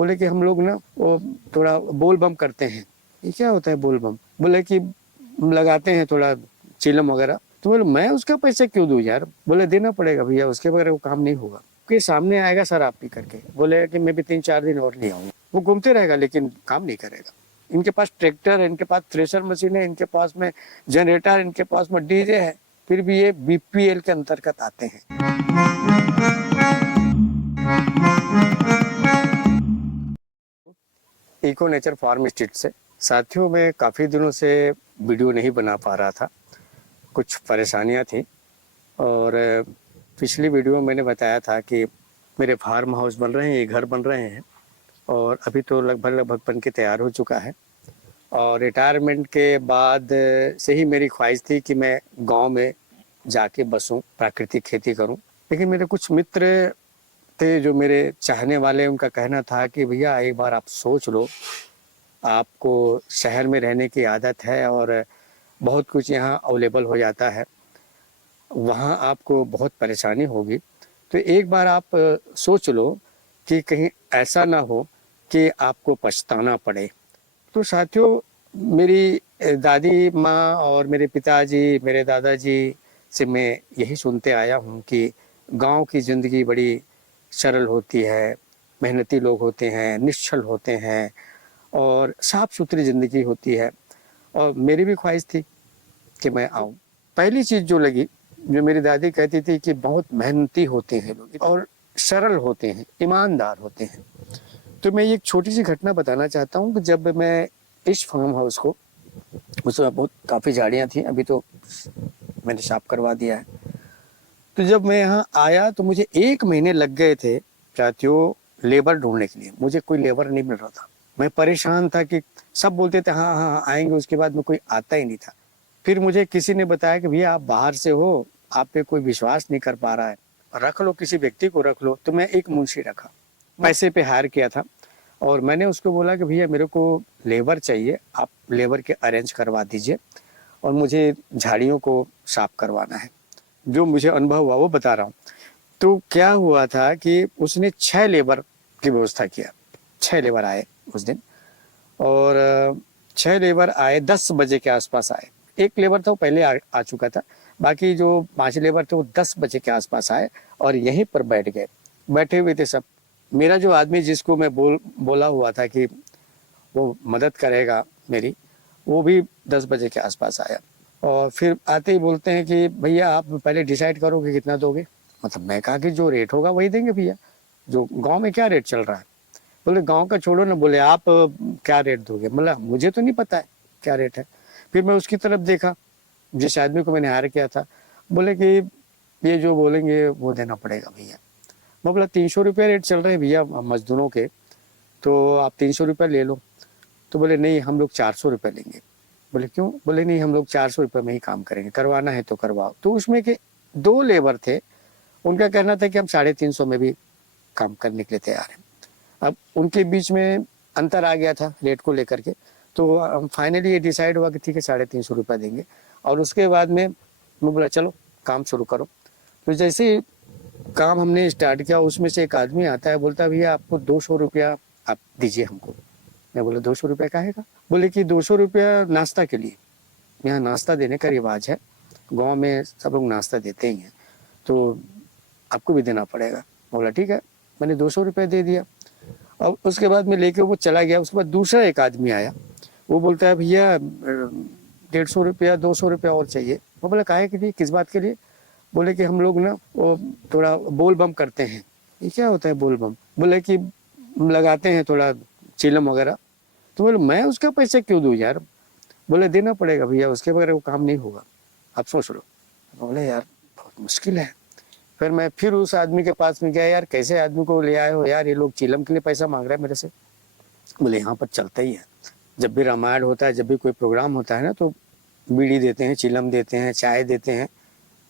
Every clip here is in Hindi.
बोले कि हम लोग ना वो थोड़ा बोल बम करते हैं। ये क्या होता है बोल बम? बोले कि लगाते हैं थोड़ा चिलम वगैरह। तो बोले मैं उसका पैसे क्यों दूं यार? बोले देना पड़ेगा भैया, उसके बगैर वो काम नहीं होगा। कि सामने आएगा सर आप भी करके, बोले कि मैं भी 3-4 दिन और नहीं आऊंगा। वो घूमते रहेगा लेकिन काम नहीं करेगा। इनके पास ट्रैक्टर है, इनके पास थ्रेशर मशीन है, इनके पास में जनरेटर, इनके पास में डीजे है, फिर भी ये बीपीएल के अंतर्गत आते हैं। इको नेचर फार्म स्ट्रीट से साथियों, मैं काफ़ी दिनों से वीडियो नहीं बना पा रहा था, कुछ परेशानियां थी। और पिछली वीडियो में मैंने बताया था कि मेरे फार्म हाउस बन रहे हैं, ये घर बन रहे हैं और अभी तो लगभग बन के तैयार हो चुका है। और रिटायरमेंट के बाद से ही मेरी ख्वाहिश थी कि मैं गांव में जाके बसूं, प्राकृतिक खेती करूं। लेकिन मेरे कुछ मित्र थे जो मेरे चाहने वाले, उनका कहना था कि भैया एक बार आप सोच लो, आपको शहर में रहने की आदत है और बहुत कुछ यहाँ अवेलेबल हो जाता है, वहाँ आपको बहुत परेशानी होगी। तो एक बार आप सोच लो कि कहीं ऐसा ना हो कि आपको पछताना पड़े। तो साथियों, मेरी दादी माँ और मेरे पिताजी, मेरे दादाजी से मैं यही सुनते आया हूँ कि गांव की ज़िंदगी बड़ी सरल होती है, मेहनती लोग होते हैं, निश्चल होते हैं और साफ सुथरी ज़िंदगी होती है। और मेरी भी ख्वाहिश थी कि मैं आऊँ। पहली चीज़ जो लगी, जो मेरी दादी कहती थी कि बहुत मेहनती होते हैं लोग और सरल होते हैं, ईमानदार होते हैं। तो मैं एक छोटी सी घटना बताना चाहता हूँ कि जब मैं इस फार्म हाउस को, उसमें बहुत काफ़ी झाड़ियाँ थी, अभी तो मैंने साफ करवा दिया है। तो जब मैं यहाँ आया तो मुझे 1 महीने लग गए थे साथियों लेबर ढूंढने के लिए। मुझे कोई लेबर नहीं मिल रहा था। मैं परेशान था कि सब बोलते थे हाँ हाँ आएंगे, उसके बाद में कोई आता ही नहीं था। फिर मुझे किसी ने बताया कि भैया आप बाहर से हो, आप पे कोई विश्वास नहीं कर पा रहा है, रख लो किसी व्यक्ति को रख लो। तो मैं एक मुंशी रखा, पैसे पे हायर किया था। और मैंने उसको बोला कि भैया मेरे को लेबर चाहिए, आप लेबर के अरेंज करवा दीजिए और मुझे झाड़ियों को साफ करवाना है। जो मुझे अनुभव हुआ वो बता रहा हूँ। तो क्या हुआ था कि उसने 6 लेबर की व्यवस्था किया। 6 लेबर आए उस दिन और 6 लेबर आए, 10 बजे के आसपास आए। एक लेबर था वो पहले आ चुका था, बाकी जो 5 लेबर थे वो 10 बजे के आसपास आए और यहीं पर बैठ गए। बैठे हुए थे सब। मेरा जो आदमी जिसको मैं बोला हुआ था कि वो मदद करेगा मेरी, वो भी 10 बजे के आसपास आया। और फिर आते ही बोलते हैं कि भैया आप पहले डिसाइड करो कि कितना दोगे। मतलब मैं कहा कि जो रेट होगा वही देंगे भैया, जो गांव में क्या रेट चल रहा है। बोले गांव का छोड़ो ना, बोले आप क्या रेट दोगे। बोला मुझे तो नहीं पता है क्या रेट है। फिर मैं उसकी तरफ देखा जिस आदमी को मैंने हायर किया था। बोले कि ये जो बोलेंगे वो देना पड़ेगा भैया। मैं बोला 300 रुपये रेट चल रहे हैं भैया मजदूरों के, तो आप 300 रुपये ले लो। तो बोले नहीं हम लोग 400 रुपये लेंगे। बोले क्यों? बोले नहीं हम लोग 400 रुपये में ही काम करेंगे, करवाना है तो करवाओ। तो उसमें के 2 लेबर थे, उनका कहना था कि हम 350 में भी काम करने के लिए तैयार हैं। अब उनके बीच में अंतर आ गया था रेट को लेकर के। तो हम फाइनली ये डिसाइड हुआ कि ठीक है 350 रुपये देंगे। और उसके बाद में मैं बोला चलो काम शुरू करो। तो जैसे ही काम हमने स्टार्ट किया, उसमें से एक आदमी आता है, बोलता है भैया आपको 200 रुपया आप दीजिए हमको। मैं बोला 200 रुपया काहे का? बोले कि 200 रुपया नाश्ता के लिए, यहाँ नाश्ता देने का रिवाज है, गांव में सब लोग नाश्ता देते ही हैं, तो आपको भी देना पड़ेगा। बोला ठीक है, मैंने 200 रुपया दे दिया। अब उसके बाद में लेके वो चला गया। उसके बाद दूसरा एक आदमी आया, वो बोलता है भैया 150 रुपया 200 रुपया और चाहिए। वो बोला काहे के लिए, किस बात के लिए? बोले कि हम लोग ना वो थोड़ा बोल बम करते हैं। ये क्या होता है बोल बम? बोले कि लगाते हैं थोड़ा चिलम वगैरह। तो बोले मैं उसका पैसे क्यों दूं यार? बोले देना पड़ेगा भैया, उसके बगैर वो काम नहीं होगा, आप सोच लो। बोले यार बहुत मुश्किल है। फिर मैं फिर उस आदमी के पास में गया, यार कैसे आदमी को ले आए हो यार, ये लोग चिलम के लिए पैसा मांग रहा है मेरे से। बोले यहाँ पर चलता ही है, जब भी रामायण होता है, जब भी कोई प्रोग्राम होता है ना, तो बीड़ी देते हैं, चिलम देते हैं, चाय देते हैं,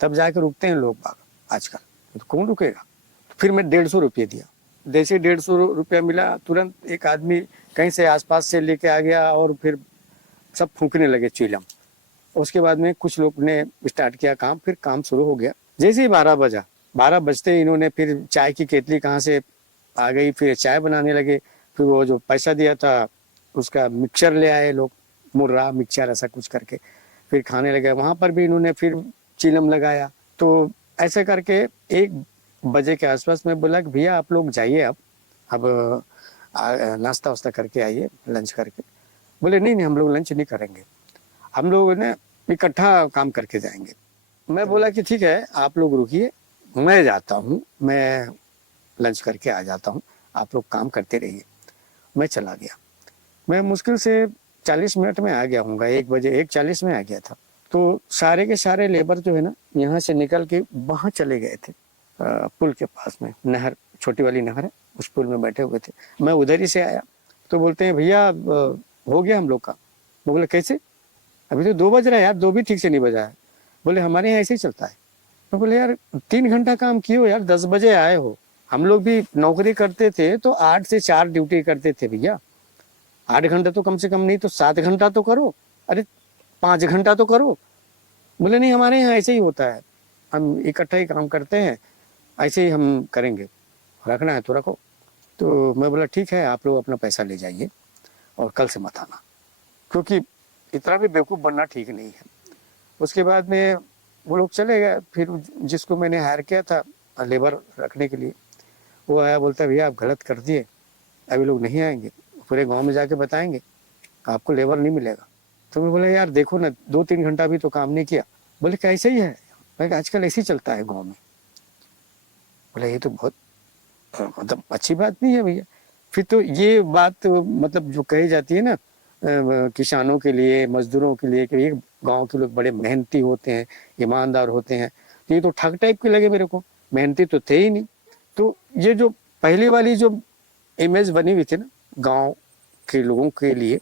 तब जाके रुकते हैं लोग बाग आजकल। तो कौन रुकेगा? फिर मैं 150 रुपये दिया। जैसे 150 रुपया मिला, तुरंत एक आदमी कहीं से आसपास से लेके आ गया और फिर सब फूकने लगे चिलम। उसके बाद में कुछ लोग ने स्टार्ट किया काम, फिर काम शुरू हो गया। जैसे ही 12 बजा, 12 बजते ही इन्होंने फिर चाय की केतली कहाँ से आ गई, फिर चाय बनाने लगे। फिर वो जो पैसा दिया था उसका मिक्सचर ले आए लोग, मुर्रा मिक्सचर ऐसा कुछ करके, फिर खाने लगे। वहां पर भी इन्होंने फिर चिलम लगाया। तो ऐसे करके 1 बजे के आसपास मैं बोला कि भैया आप लोग जाइए, अब नाश्ता वास्ता करके आइए, लंच करके। बोले नहीं नहीं, हम लोग लंच नहीं करेंगे, हम लोग ने इकट्ठा काम करके जाएंगे। मैं बोला कि ठीक है, आप लोग रुकिए, मैं जाता हूँ, मैं लंच करके आ जाता हूँ, आप लोग काम करते रहिए। मैं चला गया। मैं मुश्किल से 40 मिनट में आ गया हूँगा, 1 बजे 1:40 में आ गया था। तो सारे के सारे लेबर जो है ना, यहाँ से निकल के वहाँ चले गए थे, पुल के पास में, नहर, छोटी वाली नहर है, उस पुल में बैठे हुए थे। मैं उधर ही से आया, तो बोलते हैं भैया हो गया हम लोग का। मैं बोले कैसे, अभी तो 2 बज रहा है यार, 2 भी ठीक से नहीं बजा है। बोले हमारे यहाँ ऐसे ही चलता है। मैं बोले यार 3 घंटा काम किए हो यार, 10 बजे आए हो। हम लोग भी नौकरी करते थे तो 8 से 4 ड्यूटी करते थे भैया, 8 घंटा तो कम से कम नहीं तो 7 घंटा तो करो, अरे 5 घंटा तो करो। बोले नहीं हमारे यहाँ ऐसे ही होता है, हम इकट्ठा ही काम करते हैं, ऐसे ही हम करेंगे, रखना है तो रखो। तो मैं बोला ठीक है, आप लोग अपना पैसा ले जाइए और कल से मत आना, क्योंकि इतना भी बेवकूफ़ बनना ठीक नहीं है। उसके बाद में वो लोग चले गए। फिर जिसको मैंने हायर किया था लेबर रखने के लिए, वो आया, बोलता भैया आप गलत कर दिए, अभी लोग नहीं आएंगे, पूरे गांव में जाके बताएंगे, आपको लेबर नहीं मिलेगा। तो मैं बोला यार देखो ना, 2-3 घंटा भी तो काम नहीं किया। बोले कैसे ही है, मैं आजकल ऐसे ही चलता है गाँव में। बोले ये तो बहुत मतलब अच्छी बात नहीं है भैया। फिर तो ये बात मतलब जो कही जाती है ना किसानों के लिए, मजदूरों के लिए, कि ये गांव के लोग बड़े मेहनती होते हैं, ईमानदार होते हैं, तो ये तो ठग टाइप के लगे मेरे को, मेहनती तो थे ही नहीं। तो ये जो पहली वाली जो इमेज बनी हुई थी ना गांव के लोगों के लिए,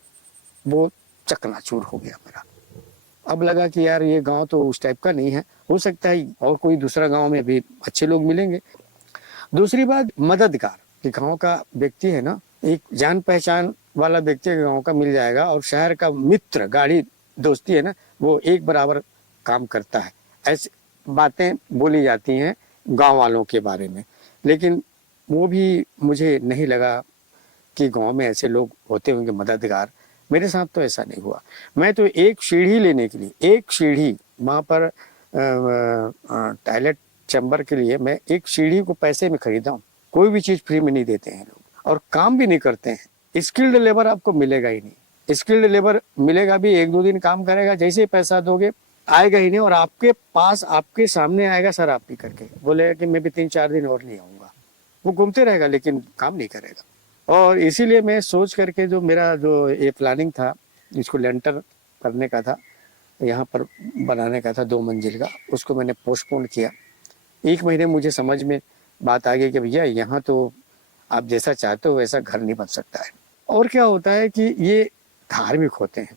वो चकनाचूर हो गया मेरा। अब लगा कि यार ये गांव तो उस टाइप का नहीं है, हो सकता है और कोई दूसरा गांव में भी अच्छे लोग मिलेंगे। दूसरी बात, मददगार, कि गांव का व्यक्ति है ना, एक जान पहचान वाला व्यक्ति गांव का मिल जाएगा, और शहर का मित्र, गाढ़ी दोस्ती है ना, वो एक बराबर काम करता है। ऐसी बातें बोली जाती हैं गांव वालों के बारे में, लेकिन वो भी मुझे नहीं लगा कि गांव में ऐसे लोग होते होंगे मददगार। मेरे साथ तो ऐसा नहीं हुआ। मैं तो एक सीढ़ी लेने के लिए, एक सीढ़ी वहाँ पर टॉयलेट चैम्बर के लिए, मैं एक सीढ़ी को पैसे में खरीदा हूँ। कोई भी चीज़ फ्री में नहीं देते हैं लोग, और काम भी नहीं करते हैं। स्किल्ड लेबर आपको मिलेगा ही नहीं। स्किल्ड लेबर मिलेगा भी 1-2 दिन काम करेगा, जैसे ही पैसा दोगे आएगा ही नहीं, और आपके पास, आपके सामने आएगा सर आप भी करके, बोलेगा कि मैं भी 3-4 दिन और नहीं आऊँगा। वो घूमते रहेगा लेकिन काम नहीं करेगा। और इसीलिए मैं सोच करके, जो मेरा जो ये प्लानिंग था, इसको लेंटर करने का था, यहाँ पर बनाने का था 2 मंजिल का, उसको मैंने पोस्टपोन किया। 1 महीने मुझे समझ में बात आ गई कि भैया यहाँ तो आप जैसा चाहते हो वैसा घर नहीं बन सकता है। और क्या होता है कि ये धार्मिक होते हैं।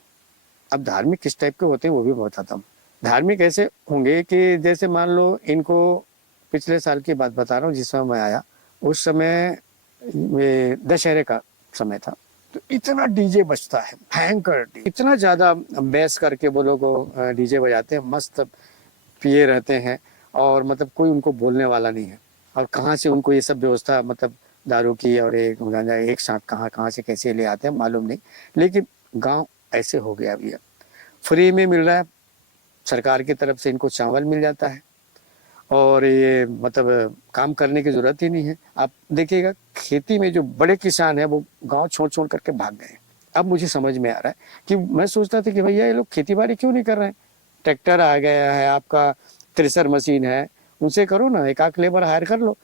अब धार्मिक किस टाइप के होते हैं वो भी बताता हूँ। धार्मिक ऐसे होंगे कि जैसे मान लो इनको, पिछले साल की बात बता रहा हूँ, जिस समय मैं आया उस समय दशहरे का समय था, तो इतना डीजे बजता है, भयंकर, इतना ज्यादा बेस करके वो लोग डीजे बजाते हैं, मस्त पिए रहते हैं, और मतलब कोई उनको बोलने वाला नहीं है। और कहाँ से उनको ये सब व्यवस्था, मतलब दारू की और एक गांजा एक साथ कहाँ से कैसे ले आते हैं मालूम नहीं। लेकिन गांव ऐसे हो गया भैया, फ्री में मिल रहा है, सरकार की तरफ से इनको चावल मिल जाता है, और ये मतलब काम करने की जरूरत ही नहीं है। आप देखिएगा खेती में जो बड़े किसान हैं वो गांव छोड़ करके भाग गए। अब मुझे समझ में आ रहा है कि मैं सोचता था कि भैया ये लोग खेती बाड़ी क्यों नहीं कर रहे हैं, ट्रैक्टर आ गया है, आपका थ्रेसर मशीन है, उनसे करो ना, एक आध लेबर हायर कर लो।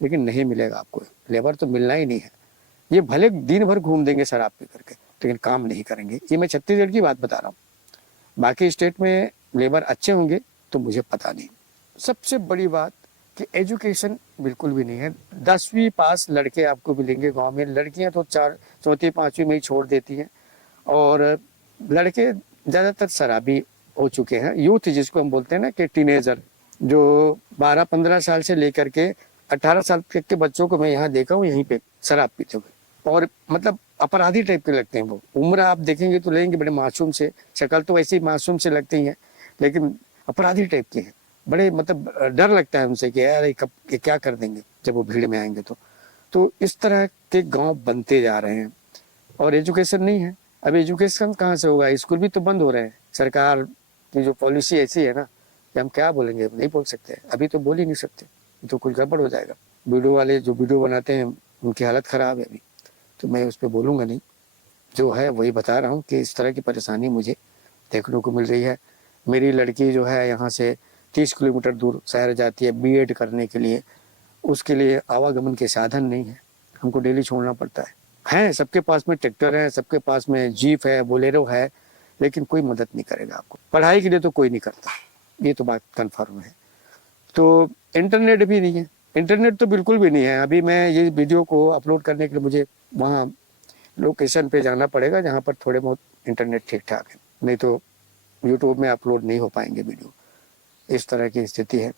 लेकिन नहीं मिलेगा आपको, लेबर तो मिलना ही नहीं है। ये भले दिन भर घूम देंगे शराब पी करके, लेकिन काम नहीं करेंगे। ये मैं छत्तीसगढ़ की बात बता रहा हूँ, बाकी स्टेट में लेबर अच्छे होंगे तो मुझे पता नहीं। सबसे बड़ी बात कि एजुकेशन बिल्कुल भी नहीं है। 10वीं पास लड़के आपको मिलेंगे गांव में, लड़कियां तो 4वीं-5वीं में ही छोड़ देती हैं, और लड़के ज़्यादातर शराबी हो चुके हैं। यूथ जिसको हम बोलते हैं ना, कि टीनेजर, जो 12-15 साल से लेकर के 18 साल तक के बच्चों को मैं यहाँ देखा हूँ यहीं पे शराब पीते हुए, और मतलब अपराधी टाइप के लगते हैं वो। उम्र आप देखेंगे तो लगेंगे बड़े मासूम से, शक्ल तो ऐसी मासूम से लगती है, लेकिन अपराधी टाइप के हैं। बड़े मतलब डर लगता है उनसे कि यार कब क्या कर देंगे जब वो भीड़ में आएंगे। तो तो इस तरह के गांव बनते जा रहे हैं और एजुकेशन नहीं है। अब एजुकेशन कहाँ से होगा, स्कूल भी तो बंद हो रहे हैं। सरकार की जो पॉलिसी ऐसी है ना कि हम क्या बोलेंगे, नहीं बोल सकते, अभी तो बोल ही नहीं सकते, तो कुछ गड़बड़ हो जाएगा। वीडियो वाले जो वीडियो बनाते हैं उनकी हालत ख़राब है अभी, तो मैं उस पर बोलूँगा नहीं। जो है वही बता रहा हूँ कि इस तरह की परेशानी मुझे देखने को मिल रही है। मेरी लड़की जो है यहाँ से 30 किलोमीटर दूर शहर जाती है बीएड करने के लिए, उसके लिए आवागमन के साधन नहीं है, हमको डेली छोड़ना पड़ता है। सबके पास में ट्रैक्टर है, सबके पास में जीप है, बोलेरो है, लेकिन कोई मदद नहीं करेगा आपको। पढ़ाई के लिए तो कोई नहीं करता, ये तो बात कन्फर्म है। तो इंटरनेट भी नहीं है, इंटरनेट तो बिल्कुल भी नहीं है। अभी मैं ये वीडियो को अपलोड करने के लिए मुझे वहाँ लोकेशन पे जाना पड़ेगा जहाँ पर थोड़े बहुत इंटरनेट ठीक ठाक है, नहीं तो यूट्यूब में अपलोड नहीं हो पाएंगे वीडियो। इस तरह की स्थिति है।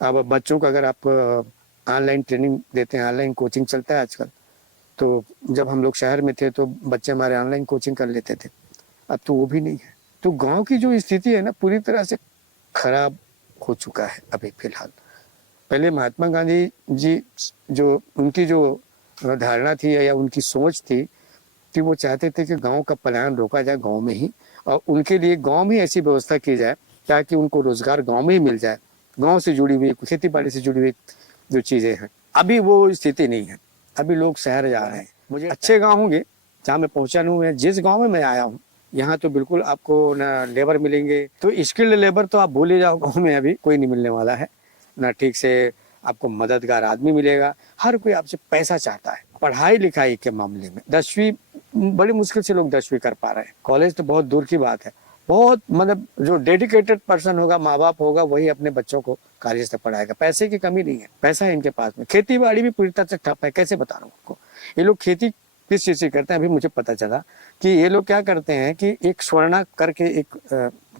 अब बच्चों को अगर आप ऑनलाइन ट्रेनिंग देते हैं, ऑनलाइन कोचिंग चलता है आजकल, तो जब हम लोग शहर में थे तो बच्चे हमारे ऑनलाइन कोचिंग कर लेते थे, अब तो वो भी नहीं है। तो गांव की जो स्थिति है ना पूरी तरह से खराब हो चुका है अभी फिलहाल। पहले महात्मा गांधी जी जो उनकी जो धारणा थी या उनकी सोच थी कि वो चाहते थे कि गांव का पलायन रोका जाए गांव में ही, और उनके लिए गांव में ऐसी व्यवस्था की जाए ताकि उनको रोजगार गांव में ही मिल जाए, गांव से जुड़ी हुई खेती बाड़ी से जुड़ी हुई जो चीजें हैं। अभी वो स्थिति नहीं है, अभी लोग शहर जा रहे हैं। मुझे अच्छे गाँव होंगे जहाँ मैं पहुंचा नहीं हूँ, जिस गाँव में मैं आया हूँ यहाँ तो बिल्कुल आपको ना लेबर मिलेंगे, तो स्किल्ड लेबर तो आप भूल ही जाओ, गाँव में अभी कोई नहीं मिलने वाला है ना। ठीक से आपको मददगार आदमी मिलेगा, हर कोई आपसे पैसा चाहता है। पढ़ाई लिखाई के मामले में 10वीं बड़ी मुश्किल से लोग 10वीं कर पा रहे हैं, कॉलेज तो बहुत दूर की बात है। बहुत मतलब जो डेडिकेटेड पर्सन होगा, माँ बाप होगा, वही अपने बच्चों को कॉलेज तक पढ़ाएगा। पैसे की कमी नहीं है, पैसा है इनके पास में। खेती बाड़ी भी पूरी तरह से ठप है, कैसे बता रहा हूँ आपको। ये लोग खेती किस चीज से करते हैं, अभी मुझे पता चला कि ये लोग क्या करते हैं कि एक स्वर्णा करके एक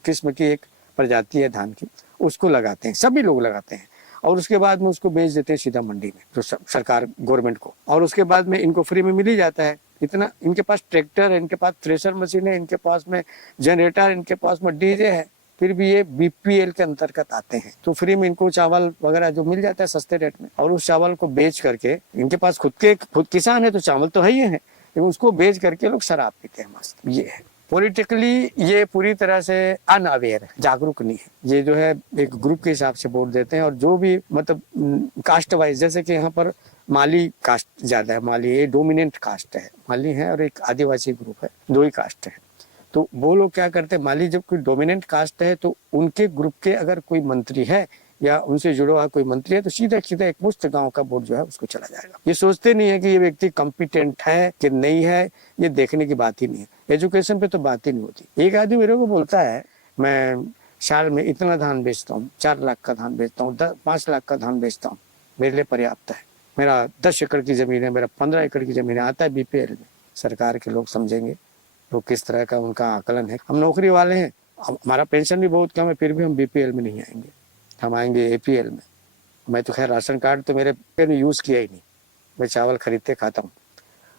किस्म की एक प्रजाति है धान की, उसको लगाते हैं, सभी लोग लगाते हैं, और उसके बाद में उसको बेच देते हैं सीधा मंडी में, जो सरकार गवर्नमेंट को, और उसके बाद में इनको फ्री में मिल ही जाता है। इतना इनके पास ट्रैक्टर है, इनके पास थ्रेशर मशीन है, इनके पास में जनरेटर, इनके पास में डीजे है, फिर भी ये बीपीएल के अंतर्गत आते हैं। तो फ्री में इनको चावल वगैरह जो मिल जाता है सस्ते रेट में, और उस चावल को बेच करके, इनके पास खुद किसान है तो चावल तो है ही है, लेकिन उसको बेच करके लोग शराब पीते हैं मस्त। ये है पॉलिटिकली, ये पूरी तरह से अनअवेयर है, जागरूक नहीं है। ये जो है एक ग्रुप के हिसाब से वोट देते हैं, और जो भी मतलब कास्ट वाइज, जैसे कि यहाँ पर माली कास्ट ज्यादा है, माली ये डोमिनेंट कास्ट है, माली है और एक आदिवासी ग्रुप है, दो ही कास्ट है। तो वो लोग क्या करते हैं, माली जब कोई डोमिनेंट कास्ट है तो उनके ग्रुप के अगर कोई मंत्री है या उनसे जुड़ा हुआ कोई मंत्री है तो सीधा सीधा एक मुश्त गांव का वोट जो है उसको चला जाएगा। ये सोचते नहीं है कि ये व्यक्ति कॉम्पिटेंट है कि नहीं है, ये देखने की बात ही नहीं है। एजुकेशन पे तो बात ही नहीं होती। एक आदमी मेरे को बोलता है मैं साल में इतना धान बेचता हूँ, 4 लाख का धान बेचता हूँ, 5 लाख का धान बेचता हूँ, मेरे लिए पर्याप्त है। मेरा 10 एकड़ की जमीन है, मेरा 15 एकड़ की जमीन है, आता है बीपीएल में। सरकार के लोग समझेंगे तो किस तरह का उनका आकलन है। हम नौकरी वाले हैं, हमारा पेंशन भी बहुत कम है, फिर भी हम बीपीएल में नहीं आएंगे, हम आएंगे एपीएल में। मैं तो खैर राशन कार्ड तो मेरे यूज किया ही नहीं, मैं चावल खरीदते खाता हूँ।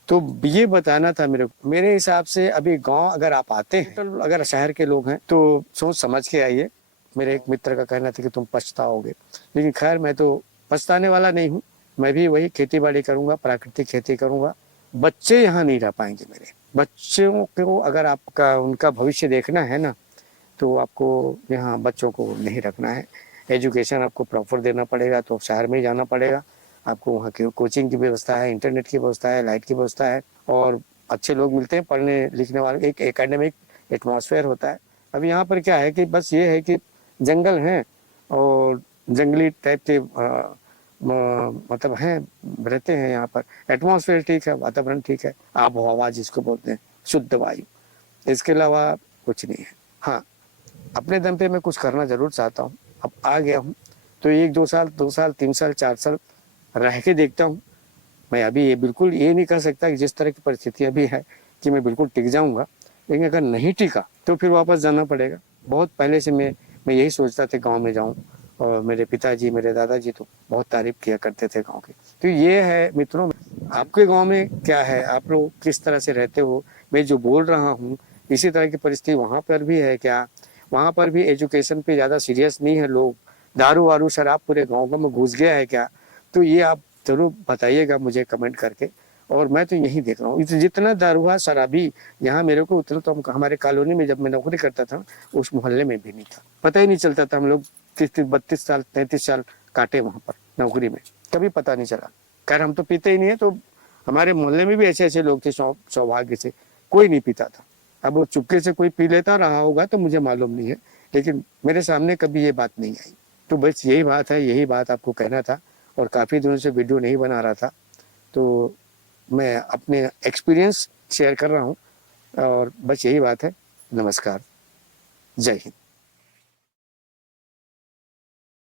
तो ये बताना था मेरे हिसाब से। अभी गांव अगर आप आते हैं, तो अगर शहर के लोग हैं तो सोच समझ के आइए। मेरे एक मित्र का कहना था कि तुम पछताओगे, लेकिन खैर मैं तो पछताने वाला नहीं हूँ। मैं भी वही खेती बाड़ी करूंगा, प्राकृतिक खेती करूंगा। बच्चे यहाँ नहीं रह पाएंगे मेरे। बच्चों को अगर आपका उनका भविष्य देखना है ना, तो आपको यहाँ बच्चों को नहीं रखना है। एजुकेशन आपको प्रॉपर देना पड़ेगा, तो शहर में ही जाना पड़ेगा। आपको वहाँ की कोचिंग की व्यवस्था है, इंटरनेट की व्यवस्था है, लाइट की व्यवस्था है, और अच्छे लोग मिलते हैं पढ़ने लिखने वाले, एक एकेडमिक एटमॉस्फेयर होता है। अब यहाँ पर क्या है कि बस ये है कि जंगल हैं और जंगली टाइप के मतलब हैं, रहते हैं यहाँ पर। एटमॉस्फेयर ठीक है, वातावरण ठीक है, आब हवा जिसको बोलते हैं, शुद्ध वायु, इसके अलावा कुछ नहीं है। हाँ, अपने दम पे मैं कुछ करना जरूर चाहता हूँ। अब आ गया हूँ तो 1-2 साल 2 साल 3 साल 4 साल रह के देखता हूँ। मैं अभी ये बिल्कुल ये नहीं कर सकता कि जिस तरह की परिस्थिति अभी है कि मैं बिल्कुल टिक जाऊंगा, लेकिन अगर नहीं टिका तो फिर वापस जाना पड़ेगा। बहुत पहले से मैं यही सोचता था गाँव में जाऊँ, और मेरे पिताजी मेरे दादाजी तो बहुत तारीफ किया करते थे गाँव की। तो ये है मित्रों, आपके गाँव में क्या है, आप लोग किस तरह से रहते हो। मैं जो बोल रहा हूँ इसी तरह की परिस्थिति वहाँ पर भी है क्या? वहाँ पर भी एजुकेशन पे ज़्यादा सीरियस नहीं है लोग, दारू वारू शराब पूरे गाँव में घुस गया है क्या? तो ये आप ज़रूर बताइएगा मुझे कमेंट करके। और मैं तो यही देख रहा हूँ, जितना दारुआ शराबी यहाँ मेरे को, उतना तो हमारे कॉलोनी में जब मैं नौकरी करता था उस मोहल्ले में भी नहीं था। पता ही नहीं चलता था, हम लोग 32 साल 33 साल काटे वहाँ पर नौकरी में, कभी पता नहीं चला। खैर हम तो पीते ही नहीं है, तो हमारे मोहल्ले में भी ऐसे ऐसे लोग थे, सौभाग्य से कोई नहीं पीता था। अब वो चुपके से कोई पी लेता रहा होगा तो मुझे मालूम नहीं है, लेकिन मेरे सामने कभी ये बात नहीं आई। तो बस यही बात है, यही बात आपको कहना था। और काफ़ी दिनों से वीडियो नहीं बना रहा था, तो मैं अपने एक्सपीरियंस शेयर कर रहा हूँ। और बस यही बात है। नमस्कार, जय हिंद।